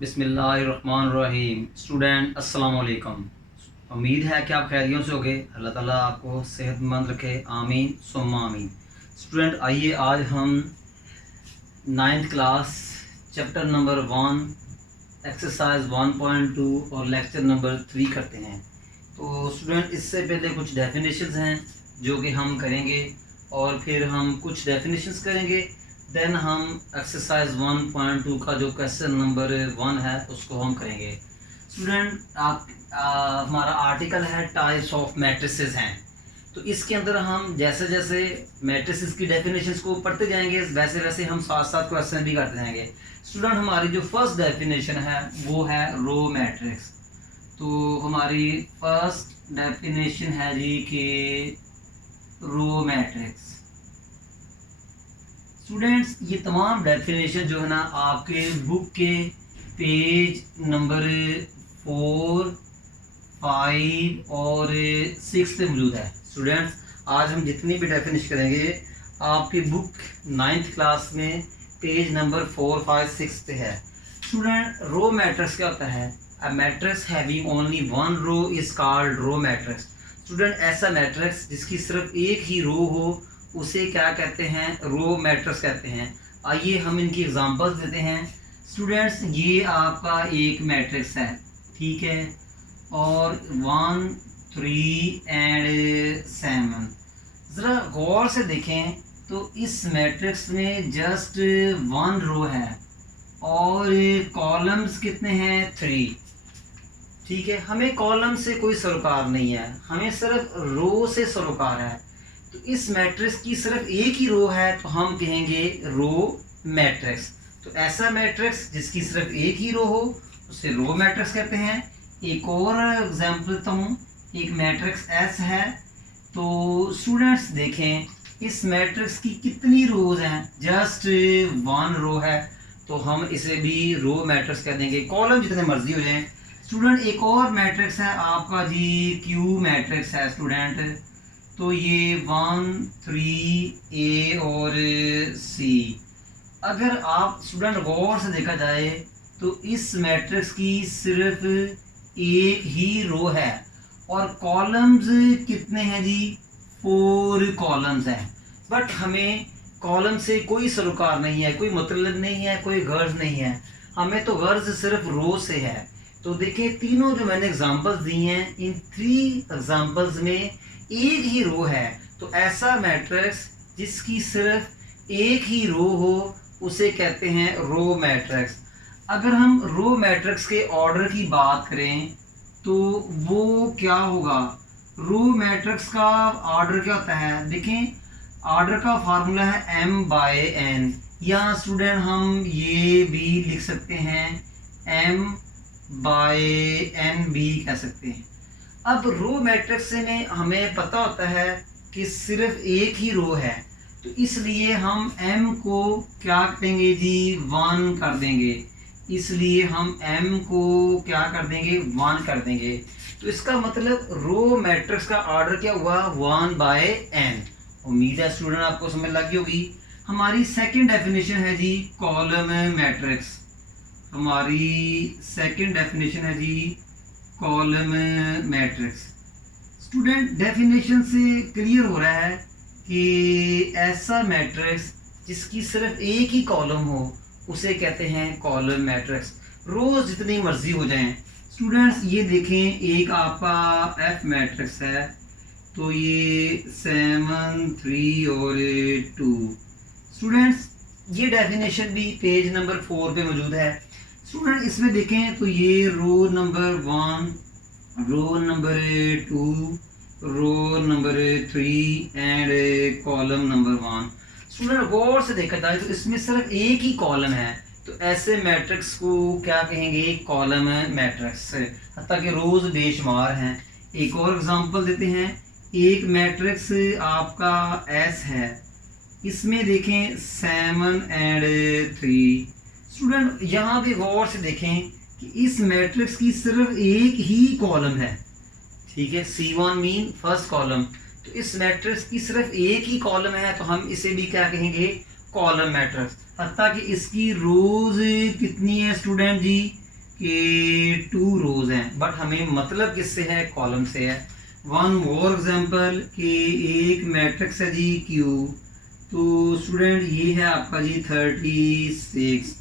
बिस्मिल्लाहिर्रहमानिर्रहीम। स्टूडेंट अस्सलाम वालेकुम। उम्मीद है कि आप खैरियत से होगे। अल्लाह ताला आपको सेहतमंद रखे, आमीन सुम्मा आमीन। स्टूडेंट आइए आज हम 9th class chapter number 1 exercise 1.2 और लेक्चर नंबर 3 करते हैं। तो स्टूडेंट इससे पहले कुछ डेफिनेशंस हैं जो कि हम करेंगे और फिर हम कुछ डेफिनेशंस करेंगे। देन हम एक्सरसाइज 1.2 का जो क्वेश्चन नंबर 1 है उसको हम करेंगे। स्टूडेंट हमारा आर्टिकल है टाइप्स ऑफ मैट्रिसेस हैं। तो इसके अंदर हम जैसे जैसे मैट्रिसेस की डेफिनेशंस को पढ़ते जाएंगे वैसे वैसे हम साथ साथ क्वेश्चन भी करते जाएंगे। स्टूडेंट हमारी जो फर्स्ट डेफिनेशन है वो है रो मैट्रिक्स। तो हमारी फर्स्ट डेफिनेशन है जी कि रो मैट्रिक्स। स्टूडेंट्स ये तमाम डेफिनेशन जो है ना आपके बुक के पेज नंबर 4, 5 और 6 पे मौजूद है। स्टूडेंट्स आज हम जितनी भी डेफिनेशन करेंगे आपकी बुक 9th क्लास में पेज नंबर 4, 5, 6 पे है। स्टूडेंट रो मैट्रिक्स क्या होता है? A matrix having only one row is called row matrix. Student ऐसा मैट्रिक्स जिसकी सिर्फ एक ही रो हो उसे क्या कहते हैं? रो मैट्रिक्स कहते हैं। आइए हम इनकी एग्जांपल्स देते हैं। स्टूडेंट्स ये आपका एक मैट्रिक्स है, ठीक है, और 1, 3 एंड 7। ज़रा गौर से देखें तो इस मैट्रिक्स में जस्ट 1 रो है और कॉलम्स कितने हैं? 3। ठीक है, हमें कॉलम से कोई सरोकार नहीं है, हमें सिर्फ रो से सरोकार है। तो इस मैट्रिक्स की सिर्फ एक ही रो है तो हम कहेंगे रो मैट्रिक्स। तो ऐसा मैट्रिक्स जिसकी सिर्फ एक ही रो हो उसे रो मैट्रिक्स कहते हैं। एक और एग्जांपल देता हूँ, एक मैट्रिक्स एस है। तो स्टूडेंट्स देखें इस मैट्रिक्स की कितनी रोज हैं? जस्ट 1 रो है तो हम इसे भी रो मैट्रिक्स कह देंगे, कॉलम जितने मर्जी हो जाएं। स्टूडेंट एक और मैट्रिक्स है आपका जी क्यू मैट्रिक्स है। स्टूडेंट तो ये 1, 3 ए और सी। अगर आप स्टूडेंट गौर से देखा जाए तो इस मैट्रिक्स की सिर्फ एक ही रो है और कॉलम्स कितने हैं जी? 4 कॉलम्स हैं। बट हमें कॉलम से कोई सरोकार नहीं है, कोई मतलब नहीं है, कोई गर्ज नहीं है, हमें तो गर्ज सिर्फ रो से है। तो देखिए तीनों जो मैंने एग्जांपल्स दी हैं इन 3 एग्जांपल्स में एक ही रो है। तो ऐसा मैट्रिक्स जिसकी सिर्फ एक ही रो हो उसे कहते हैं रो मैट्रिक्स। अगर हम रो मैट्रिक्स के ऑर्डर की बात करें तो वो क्या होगा? रो मैट्रिक्स का ऑर्डर क्या होता है? देखें ऑर्डर का फार्मूला है m/n, या स्टूडेंट हम ये भी लिख सकते हैं m/n भी कह सकते हैं। अब रो मैट्रिक्स में हमें पता होता है कि सिर्फ एक ही रो है तो इसलिए हम m को क्या करेंगे जी? 1 कर देंगे। इसलिए हम m को क्या कर देंगे? 1 कर देंगे। तो इसका मतलब रो मैट्रिक्स का ऑर्डर क्या हुआ? 1/n। उम्मीद है स्टूडेंट आपको समझ लगी होगी। हमारी सेकंड डेफिनेशन है जी कॉलम मैट्रिक्स। हमारी सेकंड डेफिनेशन है G column matrix. Student definition से क्लियर हो रहा है कि ऐसा मैट्रिक्स जिसकी सिर्फ एक ही कॉलम हो उसे कहते हैं कॉलम मैट्रिक्स, रोज जितनी मर्जी हो जाएं। स्टूडेंट्स ये देखें एक आपका एफ मैट्रिक्स है। तो ये 7, 3 और 2। स्टूडेंट्स ये डेफिनेशन भी पेज नंबर 4 पे मौजूद है। स्टूडेंट इसमें देखें तो ये row number 1, row number 2, row number 3 and column number 1। Student गौर से देखा जाए तो इसमें सिर्फ एक ही कॉलम है तो ऐसे मैट्रिक्स को क्या कहेंगे? Column matrix. हत्ता कि रोज बेशुमार हैं। एक और एग्जांपल देते हैं। एक मैट्रिक्स आपका एस है, इसमें देखें 7 एंड 3। स्टूडेंट यहाँ भी गौर से देखें कि इस मैट्रिक्स की सिर्फ एक ही कॉलम है, ठीक है, C1 मीन फर्स्ट कॉलम। तो इस मैट्रिक्स की सिर्फ एक ही कॉलम है तो हम इसे भी क्या कहेंगे? Column matrix. हत्ता कि इसकी रोज कितनी है स्टूडेंट जी? कि 2 रोज हैं, बट हमें मतलब किससे है, कॉलम से है। वन मोर एग्जांपल कि एक मैट्रिक्स है जी क्यू, तो स्टूडेंट ये है आपका जी 36।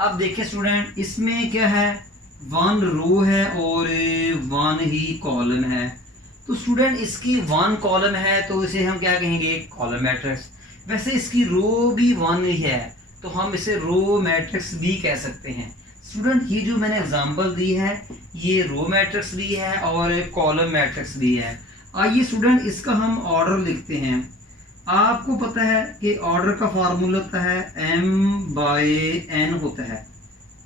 अब देखिए स्टूडेंट, इसमें क्या है, 1 रो है और 1 ही कॉलम है। तो स्टूडेंट इसकी 1 कॉलम है तो इसे हम क्या कहेंगे, कॉलम मैट्रिक्स। वैसे इसकी रो भी 1 ही है तो हम इसे रो मैट्रिक्स भी कह सकते हैं। स्टूडेंट ये जो मैंने एग्जांपल दी है ये रो मैट्रिक्स भी है और कॉलम मैट्रिक्स भी है। आइए स्टूडेंट इसका हम ऑर्डर लिखते हैं। आपको पता है कि ऑर्डर का फार्मूला होता है m/n होता है।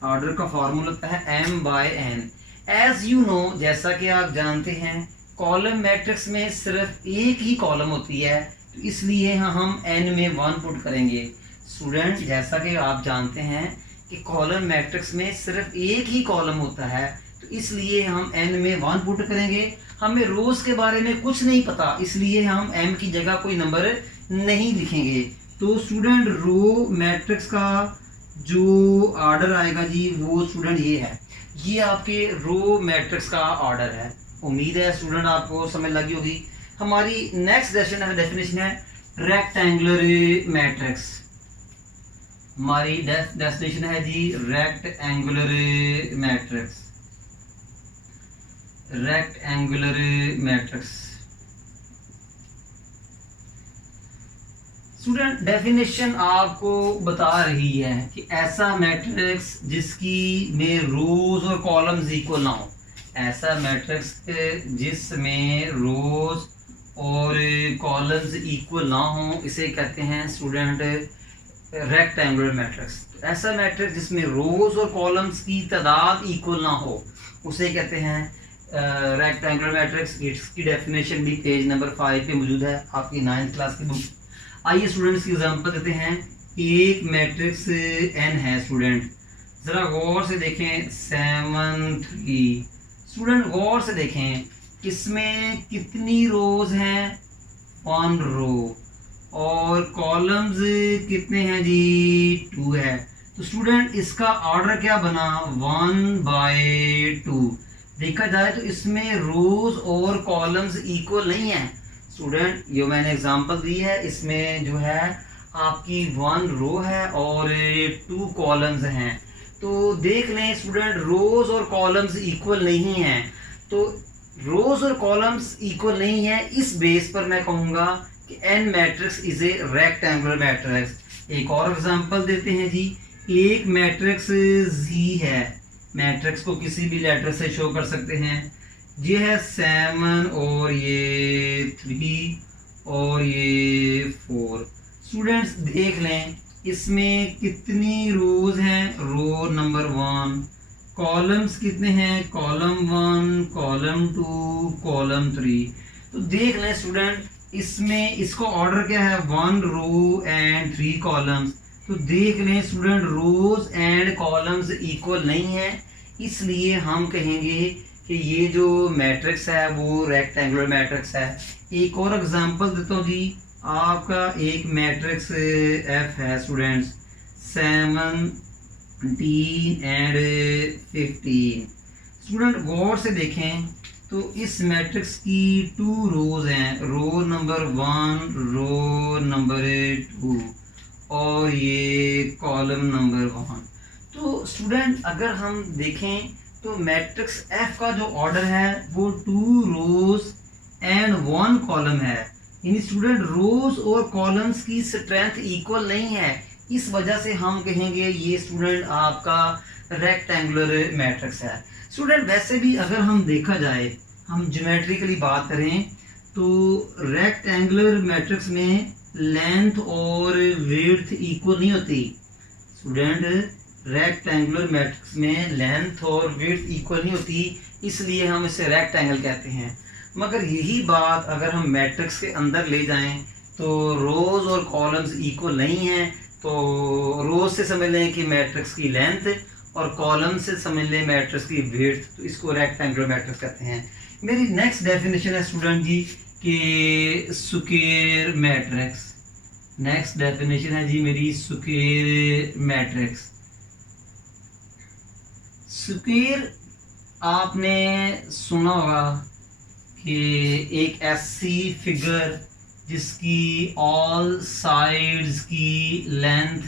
ऑर्डर का फार्मूला होता है m/n। एज यू नो, जैसा कि आप जानते हैं, कॉलम मैट्रिक्स में सिर्फ एक ही कॉलम होती है, तो इसलिए हम n में 1 पुट करेंगे। स्टूडेंट जैसा कि आप जानते हैं कि कॉलम मैट्रिक्स में सिर्फ एक ही कॉलम होता है, तो इसलिए हम n में 1 पुट करेंगे। हमें रोज के बारे में कुछ नहीं पता, इसलिए हम m की जगह कोई नंबर नहीं लिखेंगे। तो स्टूडेंट रो मैट्रिक्स का जो ऑर्डर आएगा जी वो स्टूडेंट ये है, ये आपके रो मैट्रिक्स का ऑर्डर है। उम्मीद है स्टूडेंट आपको समझ लगी होगी। हमारी नेक्स्ट डेफिनेशन है रेक्टेंगुलर मैट्रिक्स। हमारी डेफिनेशन है जी rectangular matrix. Rectangular matrix student definition आपको बता रही है कि ऐसा मैट्रिक्स जिसकी में रोज और कॉलम्स इक्वल ना हो। ऐसा मैट्रिक्स जिसमें रोज और कॉलम्स इक्वल ना हो इसे कहते हैं स्टूडेंट रेक्टेंगुलर मैट्रिक्स। ऐसा मैट्रिक्स जिसमें रोज और कॉलम्स की तादाद इक्वल ना हो उसे कहते हैं रेक्टेंगुलर मैट्रिक्स। इसकी डेफिनेशन भी पेज नंबर 5 पे मौजूद है आपकी 9th क्लास की बुक। आइए स्टूडेंट्स की एग्जांपल देते हैं। एक मैट्रिक्स n है स्टूडेंट, जरा गौर से देखें 7 3। स्टूडेंट गौर से देखें इसमें कितनी रोज हैं, 1 रो, और कॉलम्स कितने हैं जी, 2 है। तो स्टूडेंट इसका ऑर्डर क्या बना, 1/2। देखा जाए तो इसमें रोज और कॉलम्स इक्वल नहीं है। स्टूडेंट जो मैंने एग्जांपल दी है इसमें जो है आपकी 1 रो है और 2 कॉलम्स हैं। तो देख लें स्टूडेंट रोज और कॉलम्स इक्वल नहीं हैं, तो रोज और कॉलम्स इक्वल नहीं है, इस बेस पर मैं कहूँगा कि n matrix is a rectangular matrix. एक और एग्जांपल देते हैं जी। एक मैट्रिक्स Z है, मैट्रिक्स को किसी भी लेटर से शो कर सकते हैं। ये है 7 और ये 3 और ये 4। स्टूडेंट्स देख लें इसमें कितनी रोज हैं, रो नंबर 1, कॉलम्स कितने हैं, कॉलम 1, कॉलम 2, कॉलम 3। तो देख लें स्टूडेंट इसमें इसको ऑर्डर क्या है, 1 रो एंड 3 कॉलम्स। तो देख लें student rows and columns equal नहीं है, इसलिए हम कहेंगे कि ये जो मैट्रिक्स है वो रेक्टेंगुलर मैट्रिक्स है। एक और एग्जांपल देता हूँ जी। आपका एक मैट्रिक्स F है स्टूडेंट्स, 17 एंड 15। स्टूडेंट गौर से देखें तो इस मैट्रिक्स की 2 रोज हैं, रो नंबर 1, रो नंबर 2 और ये कॉलम नंबर 1। तो स्टूडेंट अगर हम देखें तो मैट्रिक्स F का जो ऑर्डर है वो 2 रोज एंड 1 कॉलम है, यानी स्टूडेंट रोज और कॉलम्स की स्ट्रेंथ इक्वल नहीं है, इस वजह से हम कहेंगे ये स्टूडेंट आपका रेक्टेंगुलर मैट्रिक्स है। स्टूडेंट वैसे भी अगर हम देखा जाए, हम ज्योमेट्रिकली बात करें तो रेक्टेंगुलर मैट्रिक्स में लेंथ और विड्थ इक्वल नहीं होती। स्टूडेंट रेक्टेंगुलर मैट्रिक्स में लेंथ और विड्थ इक्वल नहीं होती, इसलिए हम इसे रेक्टेंगल कहते हैं। मगर यही बात अगर हम मैट्रिक्स के अंदर ले जाएं तो रोज और कॉलम्स इक्वल नहीं हैं, तो रोज से समझ लें कि मैट्रिक्स की लेंथ और कॉलम से समझ लें मैट्रिक्स की विड्थ, तो इसको रेक्टेंगुलर मैट्रिक्स कहते हैं। मेरी नेक्स्ट डेफिनेशन है स्टूडेंट जी कि स्क्वायर मैट्रिक्स। नेक्स्ट डेफिनेशन है जी मेरी स्क्वायर मैट्रिक्स। स्क्वायर आपने सुना होगा कि एक ऐसी फिगर जिसकी ऑल साइड्स की लेंथ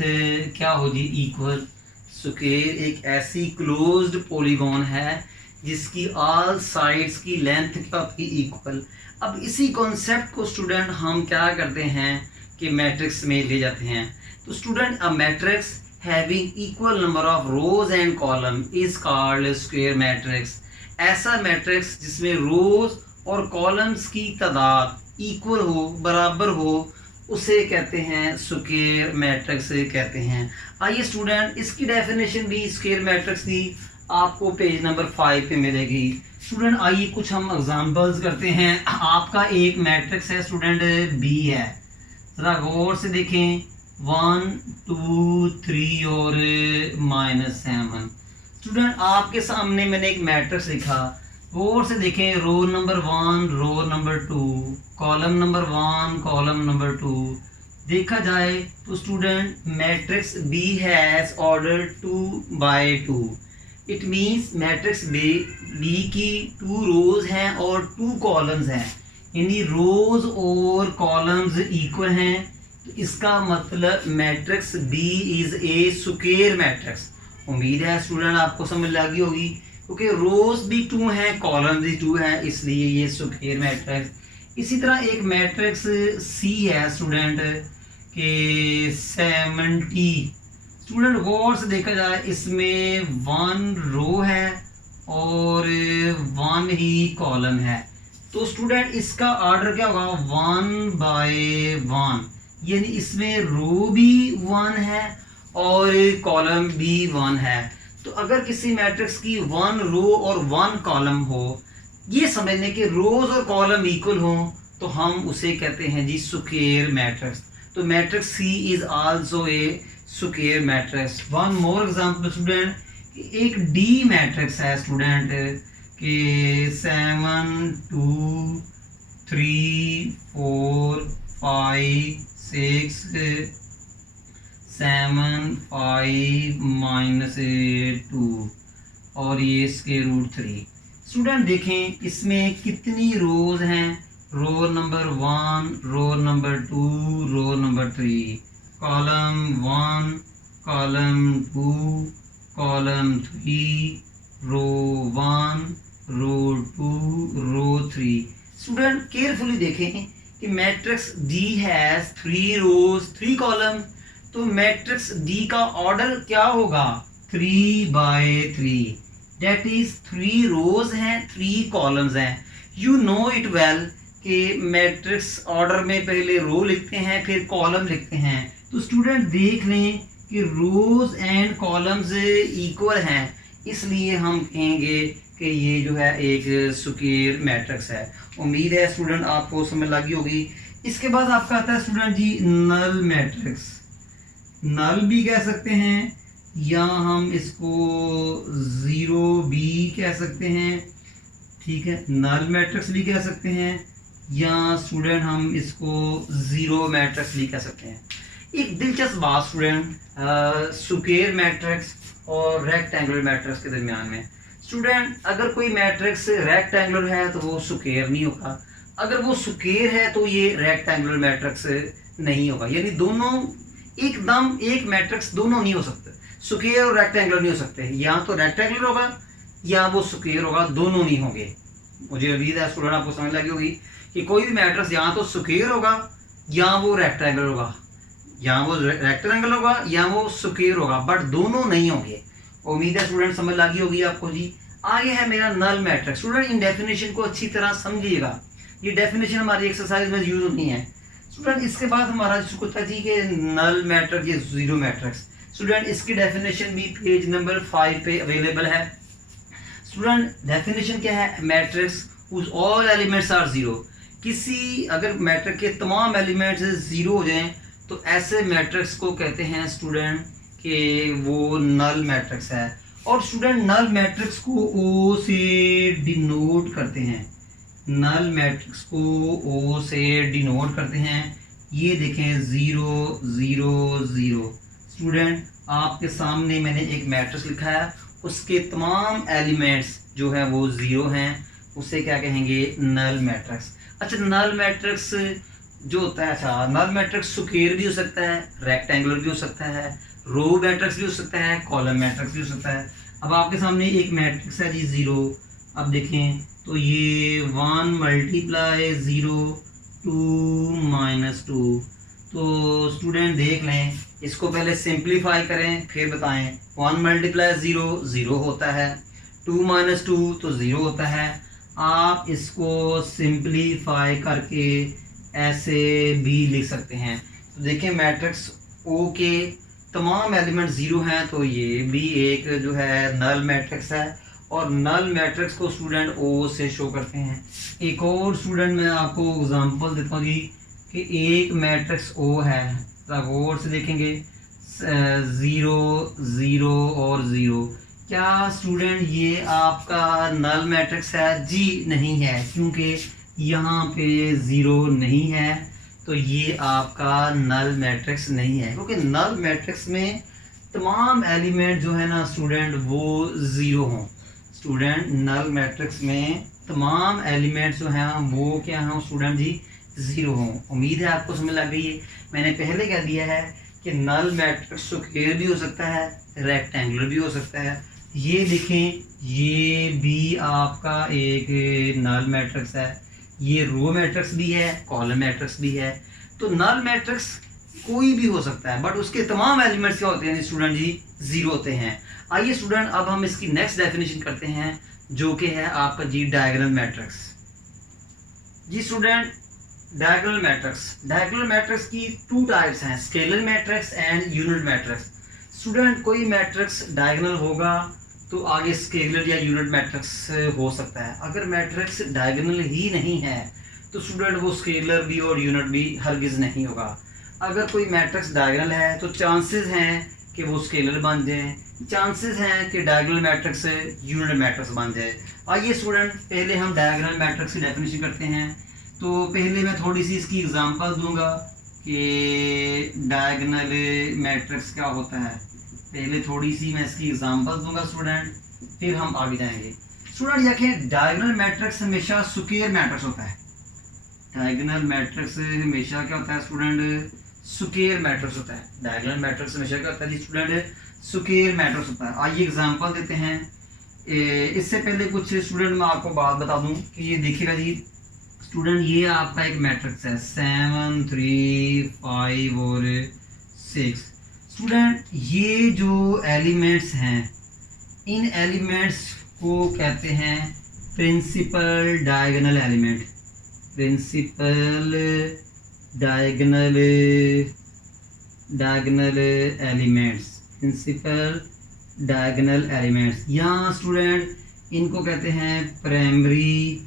क्या होगी, इक्वल। स्क्वायर एक ऐसी क्लोज्ड पॉलीगॉन है जिसकी ऑल साइड्स की लेंथ क्या होती है, इक्वल। अब इसी कॉन्सेप्ट को स्टूडेंट हम क्या करते हैं कि मैट्रिक्स में ले जाते हैं। तो student a matrix having equal number of rose and column is called square matrix. ऐसा मैट्रिक्स जिसमें रोज और कॉलम्स की तादाद इक्वल हो, बराबर हो, उसे कहते हैं स्क्वायर मैट्रिक्स कहते हैं। आइए स्टूडेंट, इसकी डेफिनेशन भी स्क्वायर मैट्रिक्स की आपको पेज नंबर 5 पे मिलेगी। स्टूडेंट आइए कुछ हम एग्जांपल्स करते हैं। आपका एक मैट्रिक्स है स्टूडेंट, बी है, जरा गौर से देखें, 1 2 3 और -7। स्टूडेंट आपके सामने मैंने एक मैट्रिक्स लिखा, गौर से देखें, row number 1, row number 2, column number 1, column number 2। देखा जाए तो student matrix B has order 2 by 2। It means matrix B की 2 रोज हैं और 2 कॉलम्स हैं, यानी रोज और कॉलम्स इक्वल हैं। तो इसका मतलब matrix B is a square matrix. उम्मीद है स्टूडेंट आपको समझ लगी होगी, क्योंकि रोज भी 2 हैं, कॉलम भी 2 हैं, इसलिए ये स्क्वायर मैट्रिक्स। इसी तरह एक मैट्रिक्स सी है स्टूडेंट के 70। स्टूडेंट गौर से देखा जाए, इसमें 1 रो है और 1 ही कॉलम है। तो स्टूडेंट इसका ऑर्डर क्या होगा, 1 by 1, यानी इसमें रो भी 1 है और कॉलम भी 1 है। तो अगर किसी मैट्रिक्स की 1 रो और 1 कॉलम हो, ये समझने के रोज और कॉलम इक्वल हो, तो हम उसे कहते हैं जी स्क्वायर मैट्रिक्स। तो matrix C is also a square matrix. One more example student, एक डी मैट्रिक्स है स्टूडेंट के 7 2 3 4 5 6 7 5 -2 और ये इसके √3। स्टूडेंट देखें इसमें कितनी रोज हैं, row number 1, row number 2, row number 3, column 1, column 2, column 3, row 1, row 2, row 3। Student carefully देखें कि matrix D has 3 rows 3 column. तो मैट्रिक्स डी का ऑर्डर क्या होगा, 3 by 3, डेट इज 3 रोज हैं, 3 कॉलम्स हैं। यू नो इट वेल कि मैट्रिक्स ऑर्डर में पहले रो लिखते हैं फिर कॉलम लिखते हैं। तो स्टूडेंट देख लें कि रोज एंड कॉलम्स इक्वल हैं, इसलिए हम कहेंगे कि ये जो है एक स्क्वायर मैट्रिक्स है। उम्मीद है स्टूडेंट आपको समझ लगी होगी। इसके बाद आपका आता है स्टूडेंट जी नल मैट्रिक्स। नल भी कह सकते हैं या हम इसको 0 भी कह सकते हैं, ठीक है, नल मैट्रिक्स भी कह सकते हैं, या स्टूडेंट हम इसको 0 मैट्रिक्स भी कह सकते हैं। एक दिलचस्प बात स्टूडेंट, स्क्वायर मैट्रिक्स और रेक्टेंगुलर मैट्रिक्स के दरमियान में, स्टूडेंट अगर कोई मैट्रिक्स रेक्टेंगुलर है तो वो स्क्वायर नहीं होगा, अगर वो स्क्वायर है तो ये रेक्टेंगुलर मैट्रिक्स नहीं होगा। यानी दोनों एकदम एक मैट्रिक्स दोनों नहीं हो सकते, स्क्वायर और रेक्टेंगुलर नहीं हो सकते, या तो रेक्टेंगुलर होगा या वो स्क्वायर होगा, दोनों नहीं होंगे। मुझे उम्मीद है स्टूडेंट आपको समझ लगी होगी कि कोई भी मैट्रिक्स या तो स्क्वायर होगा या वो रेक्टेंगुलर होगा, या वो रेक्टेंगल होगा या वो स्क्वायर होगा, बट दोनों नहीं होंगे। उम्मीद है स्टूडेंट समझ लगी होगी आपको जी। आगे है मेरा नल मैट्रिक्स। स्टूडेंट इन डेफिनेशन को अच्छी तरह समझिएगा, ये डेफिनेशन हमारी एक्सरसाइज में यूज होनी है। स्टूडेंट इसके बाद हमारा जिसको था जी कि नल मैट्रिक्स या 0 मैट्रिक्स। स्टूडेंट इसकी डेफिनेशन भी पेज नंबर 5 पे अवेलेबल है। स्टूडेंट डेफिनेशन क्या है, matrix whose all elements are 0। किसी अगर मैट्रिक्स के तमाम एलिमेंट्स 0 हो जाएं तो ऐसे मैट्रिक्स को कहते हैं स्टूडेंट कि वो नल मैट्रिक्स है। और स्टूडेंट नल मैट्रिक्स को ओ से डिनोट करते हैं, नल मैट्रिक्स को ओ से डिनोट करते हैं। ये देखें 0 0 0। स्टूडेंट आपके सामने मैंने एक मैट्रिक्स लिखा है उसके तमाम एलिमेंट्स जो है वो ज़ीरो हैं, उसे क्या कहेंगे, नल मैट्रिक्स। अच्छा, नल मैट्रिक्स जो होता है, अच्छा नल मैट्रिक्स स्क्वायर भी हो सकता है, रेक्टेंगुलर भी हो सकता है, रो मैट्रिक्स भी हो सकता है, कॉलम मैट्रिक्स भी हो सकता है। अब आपके सामने एक मैट्रिक्स है जी 0। अब देखें तो ये 1 मल्टीप्लाई 0 2 माइनस 2। तो स्टूडेंट देख लें, इसको पहले सिंप्लीफाई करें फिर बताएं। 1 मल्टीप्लाई 0 0 होता है, 2 माइनस 2 तो 0 होता है। आप इसको सिंप्लीफाई करके ऐसे भी लिख सकते हैं। तो देखिए मैट्रिक्स ओ के तमाम एलिमेंट 0 हैं, तो ये भी एक जो है नल मैट्रिक्स है, और नल मैट्रिक्स को स्टूडेंट ओ से शो करते हैं। एक और स्टूडेंट मैं आपको एग्जांपल देता हूँ जी कि एक मैट्रिक्स ओ है, गौर से देखेंगे 0 0 और 0। क्या स्टूडेंट ये आपका नल मैट्रिक्स है? जी नहीं है, क्योंकि यहाँ पे 0 नहीं है, तो ये आपका नल मैट्रिक्स नहीं है। क्योंकि नल मैट्रिक्स में तमाम एलिमेंट जो है ना स्टूडेंट वो 0 हों। स्टूडेंट नल मैट्रिक्स में तमाम एलिमेंट जो हैं वो क्या हों स्टूडेंट जी, 0 हों। उम्मीद है आपको समझ लग गई है। मैंने पहले कह दिया है कि नल मैट्रिक्स स्क्वायर भी हो सकता है, रेक्टेंगुलर भी हो सकता है। ये देखें, ये भी आपका एक नल मैट्रिक्स है, ये रो मैट्रिक्स भी है, कॉलम मैट्रिक्स भी है। तो नल मैट्रिक्स कोई भी हो सकता है, बट उसके तमाम एलिमेंट्स क्या होते हैं स्टूडेंट जी, 0 होते हैं। आइए स्टूडेंट अब हम इसकी नेक्स्ट डेफिनेशन करते हैं, जो कि है आपका जी डायगोनल मैट्रिक्स। जी स्टूडेंट, डायगोनल मैट्रिक्स की 2 टाइप्स हैं, scalar matrix and unit matrix. Student कोई मैट्रिक्स डायगोनल होगा तो आगे स्केलर या यूनिट मैट्रिक्स हो सकता है। अगर मैट्रिक्स डायगोनल ही नहीं है तो स्टूडेंट वो स्केलर भी और यूनिट भी हरगिज़ नहीं होगा। अगर कोई मैट्रिक्स डायगोनल है तो चांसेस हैं कि वो स्केलर बन जाए, चांसेस हैं कि डायगोनल मैट्रिक्स यूनिट मैट्रिक्स बन जाए। आइए स्टूडेंट पहले हम डायगोनल मैट्रिक्स की डेफिनेशन करते हैं। तो पहले मैं थोड़ी सी इसकी एग्जांपल दूंगा कि डायगोनल मैट्रिक्स क्या होता है। पहले थोड़ी सी मैं इसकी एग्जांपल दूंगा स्टूडेंट, फिर हम आगे जाएंगे। स्टूडेंट देखें, डायगोनल मैट्रिक्स हमेशा स्क्वायर मैट्रिक्स होता है। डायगोनल मैट्रिक्स हमेशा क्या होता है स्टूडेंट, स्क्वायर मैट्रिक्स होता है। डायगोनल मैट्रिक्स हमेशा क्या होता है जी स्टूडेंट, स्क्वायर मैट्रिक्स होता है। आइए एग्जांपल देते हैं। इससे पहले कुछ स्टूडेंट मैं आपको बात बता दूं कि ये देखिएगा जी स्टूडेंट, ये आपका एक मैट्रिक्स है 7 3 5 और 6। स्टूडेंट ये जो एलिमेंट्स हैं, इन एलिमेंट्स को कहते हैं principal diagonal element. Principal diagonal elements, principal diagonal elements. यहाँ स्टूडेंट इनको कहते हैं प्राइमरी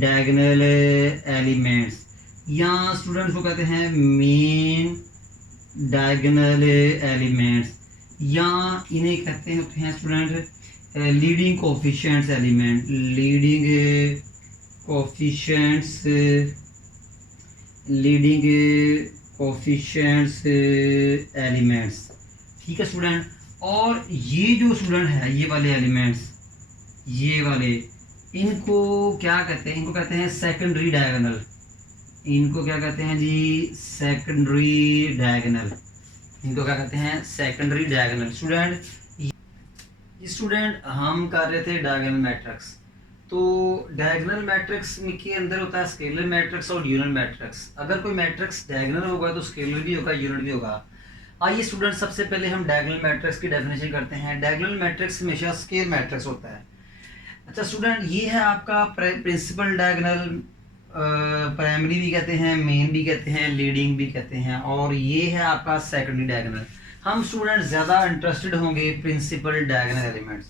डायगोनल एलिमेंट्स। यहाँ स्टूडेंट्स को कहते हैं मेन डायगोनल एलिमेंट्स। यहाँ इन्हें कहते हैं student leading coefficients element, leading coefficients elements. ठीक है स्टूडेंट। और ये जो स्टूडेंट है, ये वाले एलिमेंट्स, ये वाले, इनको क्या कहते हैं? इनको कहते हैं सेकेंडरी डायगोनल। इनको क्या कहते हैं जी, सेकेंडरी डायगोनल। इनको क्या कहते हैं, सेकेंडरी डायगोनल। स्टूडेंट हम कर रहे थे डायगोनल मैट्रिक्स। तो डायगोनल मैट्रिक्स के अंदर होता है स्केलर मैट्रिक्स और यूनिट मैट्रिक्स। अगर कोई मैट्रिक्स डायगोनल होगा तो स्केलर भी होगा, यूनिट भी होगा। आइए स्टूडेंट सबसे पहले हम डायगोनल मैट्रिक्स की डेफिनेशन करते हैं। डायगोनल मैट्रिक्स हमेशा स्केलर मैट्रिक्स होता है। अच्छा स्टूडेंट, ये है आपका प्रिंसिपल डायगोनल, प्राइमरी भी कहते हैं, मेन भी कहते हैं, लीडिंग भी कहते हैं, और ये है आपका सेकेंडरी डायगोनल। हम स्टूडेंट ज़्यादा इंटरेस्टेड होंगे प्रिंसिपल डायगोनल एलिमेंट्स।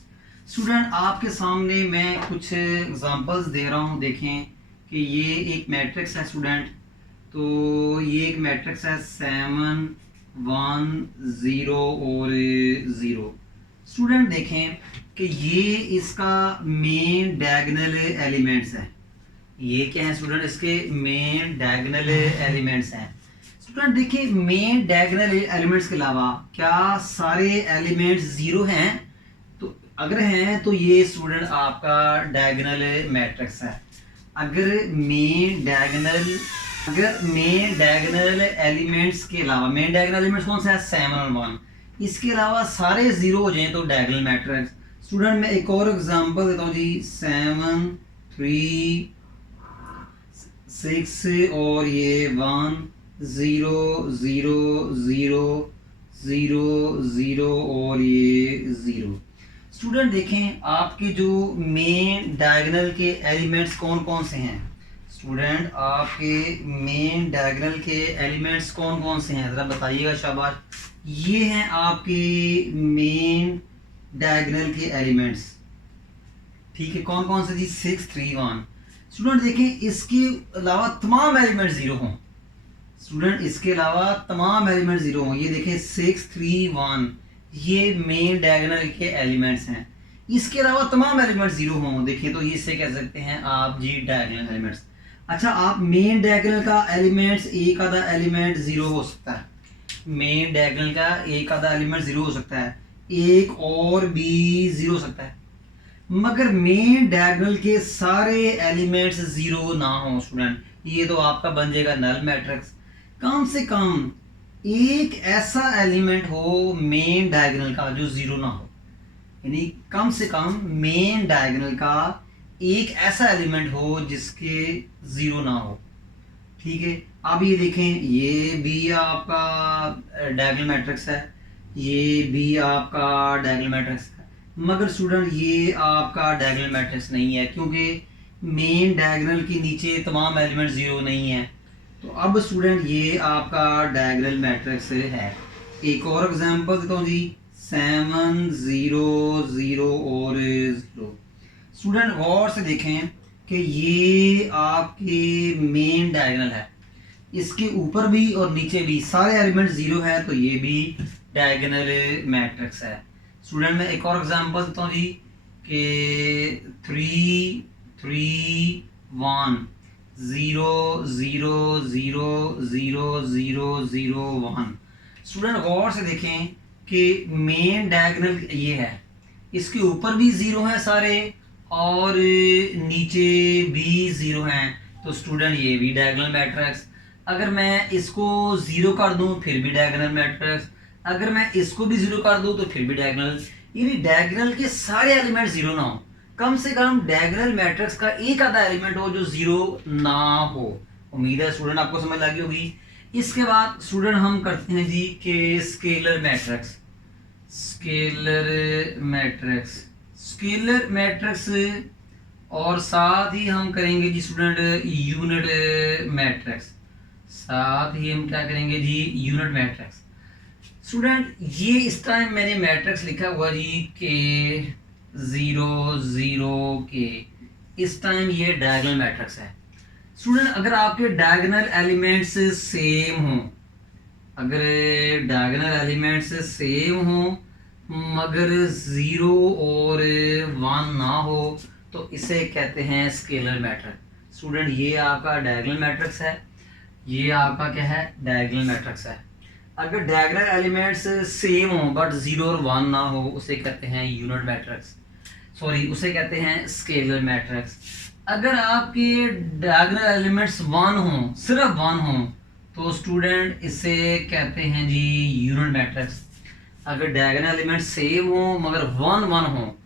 स्टूडेंट आपके सामने मैं कुछ एग्जांपल्स दे रहा हूँ, देखें कि ये एक मैट्रिक्स है स्टूडेंट। तो ये एक मैट्रिक्स है 7 1 0 और 0। स्टूडेंट देखें कि ये इसका मेन डायगोनल एलिमेंट्स है। ये क्या है स्टूडेंट, इसके मेन डायगोनल एलिमेंट्स हैं। स्टूडेंट देखिए मेन डायगोनल एलिमेंट्स के अलावा क्या सारे एलिमेंट्स जीरो हैं? तो अगर हैं तो ये स्टूडेंट आपका डायगोनल मैट्रिक्स है। अगर मेन डायगोनल एलिमेंट्स के अलावा, मेन डायगोनल एलिमेंट्स कौन सा है? 7 और 1, इसके अलावा सारे जीरो हो जाएं तो डायगोनल मैट्रिक्स। स्टूडेंट मैं एक और एग्जांपल देता हूँ जी, 7 3 6 और ये 1 0 0 0 0 0 और ये 0। स्टूडेंट देखें आपके जो मेन डायगोनल के एलिमेंट्स कौन कौन से हैं? स्टूडेंट आपके मेन डायगोनल के एलिमेंट्स कौन कौन से हैं, ज़रा बताइएगा शाबाश। ये हैं आपके मेन डायगोनल के एलिमेंट्स, ठीक है। कौन कौन से जी? 6 3 1। स्टूडेंट देखें इसके अलावा तमाम एलिमेंट जीरो हों, स्टूडेंट इसके अलावा तमाम एलिमेंट जीरो हों। ये देखें 6 3 1, ये मेन डायगोनल के एलिमेंट्स हैं। इसके अलावा तमाम एलिमेंट जीरो हों, देखिए तो इससे कह सकते हैं आप जी डायगोनल एलिमेंट्स। अच्छा, आप मेन डायगोनल का एलिमेंट्स एक आधा एलिमेंट जीरो हो सकता है, मेन डायगोनल का एक आधा एलिमेंट जीरो हो सकता है, एक और भी जीरो हो सकता है, मगर मेन डायगोनल के सारे एलिमेंट्स जीरो ना हो स्टूडेंट, ये तो आपका बन जाएगा नल मैट्रिक्स। कम से कम एक ऐसा एलिमेंट हो मेन डायगोनल का जो जीरो ना हो, यानी कम से कम मेन डायगोनल का एक ऐसा एलिमेंट हो जिसके जीरो ना हो, ठीक है। अब ये देखें ये भी आपका डायगोनल मैट्रिक्स है, ये भी आपका डायगोनल मैट्रिक्स है, मगर स्टूडेंट ये आपका डायगोनल मैट्रिक्स नहीं है क्योंकि मेन डायगोनल के नीचे तमाम एलिमेंट जीरो नहीं है। तो अब स्टूडेंट ये आपका डायगोनल मैट्रिक्स है। एक और एग्जांपल देता हूँ जी, 7 0 0 और 0। स्टूडेंट गौर से देखें कि ये आपके मेन डायगोनल है, इसके ऊपर भी और नीचे भी सारे एलिमेंट जीरो है, तो ये भी डायगोनल मैट्रिक्स है। स्टूडेंट मैं एक और एग्जांपल देता हूँ जी कि 3 3 1 0 0 0 0 0 0 1। स्टूडेंट गौर से देखें कि मेन डायगोनल ये है, इसके ऊपर भी जीरो हैं सारे और नीचे भी जीरो हैं, तो स्टूडेंट ये भी डायगोनल मैट्रिक्स। अगर मैं इसको जीरो कर दूं फिर भी डायगोनल मैट्रिक्स, अगर मैं इसको भी जीरो कर दूं तो फिर भी डायगोनल, यानी डायगोनल के सारे एलिमेंट जीरो ना हो, कम से कम डायगोनल मैट्रिक्स का एक आधा एलिमेंट हो जो जीरो ना हो। उम्मीद है स्टूडेंट आपको समझ लगी होगी। इसके बाद स्टूडेंट हम करते हैं जी कि स्केलर मैट्रिक्स। स्केलर मैट्रिक्स और साथ ही हम करेंगे जी स्टूडेंट यूनिट मैट्रिक्स, साथ ही हम क्या करेंगे जी यूनिट मैट्रिक्स। स्टूडेंट ये इस टाइम मैंने मैट्रिक्स लिखा हुआ जी के 0 0 के, इस टाइम ये डायगोनल मैट्रिक्स है। स्टूडेंट अगर आपके डायगोनल एलिमेंट्स सेम हों, अगर डायगोनल एलिमेंट्स सेम हों मगर 0 और 1 ना हो तो इसे कहते हैं स्केलर मैट्रिक्स। स्टूडेंट ये आपका डायगोनल मैट्रिक्स है, ये आपका क्या है डायगोनल मैट्रिक्स है। अगर डायगोनल एलिमेंट्स सेम हो बट 0 और 1 ना हो उसे कहते हैं यूनिट मैट्रिक्स, सॉरी उसे कहते हैं स्केलर मैट्रिक्स। अगर आपके डायगोनल एलिमेंट्स 1 हो, सिर्फ 1 हो, तो स्टूडेंट इसे कहते हैं जी यूनिट मैट्रिक्स। अगर डायगोनल एलिमेंट्स सेम हो मगर 1 1 हो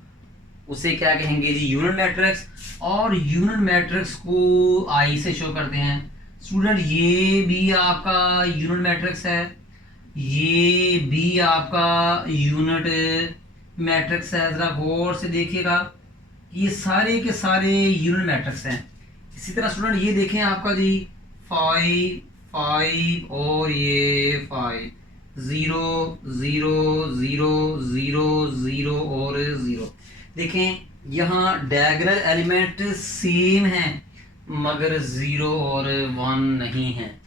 उसे क्या कहेंगे जी यूनिट मैट्रिक्स। और यूनिट मैट्रिक्स को आई से शो करते हैं। स्टूडेंट ये भी आपका यूनिट मैट्रिक्स है, ये भी आपका यूनिट मैट्रिक्स है। जरा गौर से देखिएगा ये सारे के सारे यूनिट मैट्रिक्स हैं। इसी तरह स्टूडेंट ये देखें आपका जी 5 5 और ये 5 0 0 0 0 0 और 0। देखें यहाँ डायगोनल एलिमेंट सेम हैं मगर 0 और 1 नहीं है।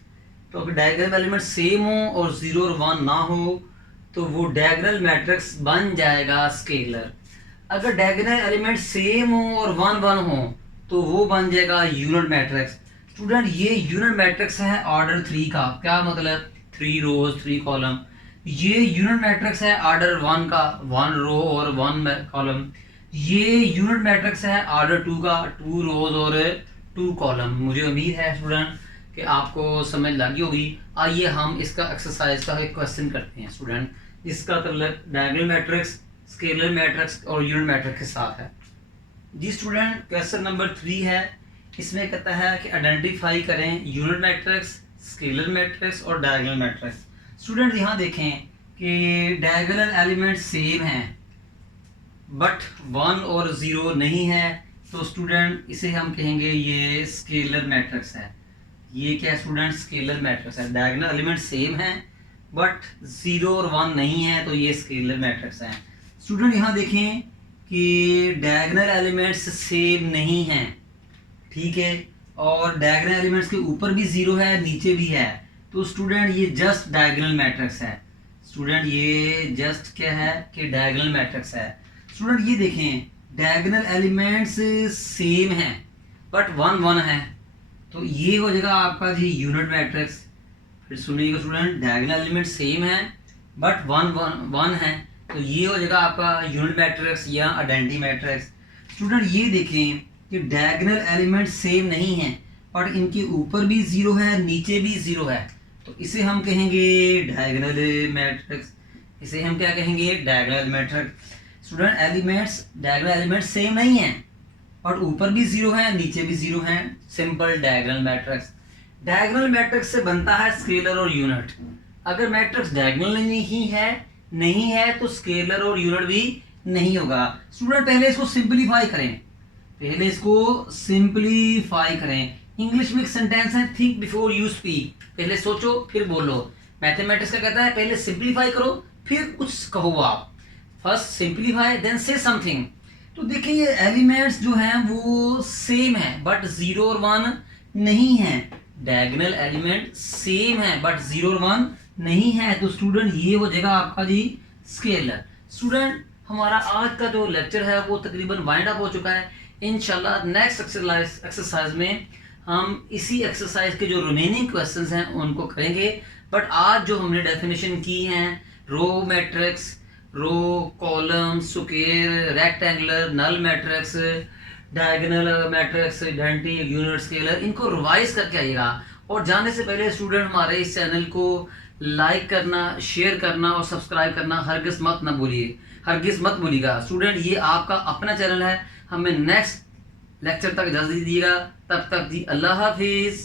तो अगर डायगोनल एलिमेंट सेम हो और 0 और 1 ना हो तो वो डायगोनल मैट्रिक्स बन जाएगा स्केलर। अगर डायगोनल एलिमेंट सेम हो और 1 1 हो तो वो बन जाएगा यूनिट मैट्रिक्स। स्टूडेंट ये यूनिट मैट्रिक्स है ऑर्डर 3 का। क्या मतलब? 3 रोज 3 कॉलम। ये यूनिट मैट्रिक्स है ऑर्डर 1 का, 1 रो और 1 कॉलम। ये यूनिट मैट्रिक्स है ऑर्डर 2 का, 2 रोज और 2 कॉलम। मुझे उम्मीद है स्टूडेंट कि आपको समझ लगी होगी। आइए हम इसका एक्सरसाइज का एक क्वेश्चन करते हैं स्टूडेंट, जिसका मतलब डायगोनल मैट्रिक्स, स्केलर मैट्रिक्स और यूनिट मैट्रिक्स के साथ है। जी स्टूडेंट, क्वेश्चन नंबर 3 है। इसमें कहता है कि आइडेंटिफाई करें यूनिट मैट्रिक्स, स्केलर मैट्रिक्स और डायगोनल मैट्रिक्स। स्टूडेंट यहाँ देखें कि डायगोनल एलिमेंट सेम हैं बट 1 और 0 नहीं है, तो स्टूडेंट इसे हम कहेंगे ये स्केलर मैट्रिक्स है। ये क्या है स्टूडेंट? स्केलर मैट्रिक्स है। डायगोनल एलिमेंट सेम है बट 0 और 1 नहीं है, तो ये स्केलर मैट्रिक्स है। स्टूडेंट यहाँ देखें कि डायगोनल एलिमेंट्स सेम नहीं हैं, ठीक है, और डायगोनल एलिमेंट्स के ऊपर भी 0 है, नीचे भी है, तो स्टूडेंट ये जस्ट डायगोनल मैट्रिक्स है। स्टूडेंट ये जस्ट क्या है कि डायगोनल मैट्रिक्स है। स्टूडेंट ये देखें डायगोनल एलिमेंट्स सेम हैं बट 1 1 है, तो ये हो जाएगा आपका जी यूनिट मैट्रिक्स। फिर सुनिएगा स्टूडेंट, डायगोनल एलिमेंट सेम है बट 1 1 है, तो ये हो जाएगा आपका यूनिट मैट्रिक्स या आइडेंटिटी मैट्रिक्स। स्टूडेंट ये देखें कि डायगोनल एलिमेंट सेम नहीं है बट इनके ऊपर भी 0 है, नीचे भी 0 है, तो इसे हम कहेंगे डायगोनल मैट्रिक्स। इसे हम क्या कहेंगे? Diagonal matrix. Student elements, diagonal element same नहीं है और ऊपर भी 0 है, नीचे भी 0 है, simple diagonal matrix. Diagonal matrix से बनता है स्केलर और यूनिट। अगर मैट्रिक्स डायगोनल नहीं है तो स्केलर और यूनिट भी नहीं होगा। स्टूडेंट पहले इसको सिंपलीफाई करें। इंग्लिश में एक सेंटेंस है, थिंक बिफोर यू स्पीक। पहले सोचो फिर बोलो। मैथमेटिक्स का कहता है पहले सिंपलीफाई करो फिर कुछ कहो आप। First simplify then say something. तो देखिए ये एलिमेंट्स जो हैं वो सेम है बट 0 और 1 नहीं है। डायगोनल एलिमेंट सेम है बट 0 और 1 नहीं है, तो स्टूडेंट ये हो जाएगा आपका जी स्केलर। स्टूडेंट हमारा आज का जो लेक्चर है वो तकरीबन वाइंड अप हो चुका है। इंशाल्लाह नेक्स्ट एक्सरसाइज में हम इसी एक्सरसाइज के जो रिमेनिंग क्वेश्चंस हैं उनको करेंगे। बट आज जो हमने डेफिनेशन की हैं, row matrix, row, column, square, rectangular, null matrix, diagonal matrix, identity, unit, scalar, इनको रिवाइज करके आइएगा। और जाने से पहले स्टूडेंट हमारे इस चैनल को लाइक करना, शेयर करना और सब्सक्राइब करना हरगिज़ मत भूलिएगा। स्टूडेंट ये आपका अपना चैनल है। हमें नेक्स्ट लेक्चर तक इजाज़त दीजिएगा। तब तक जी अल्लाह हाफिज़।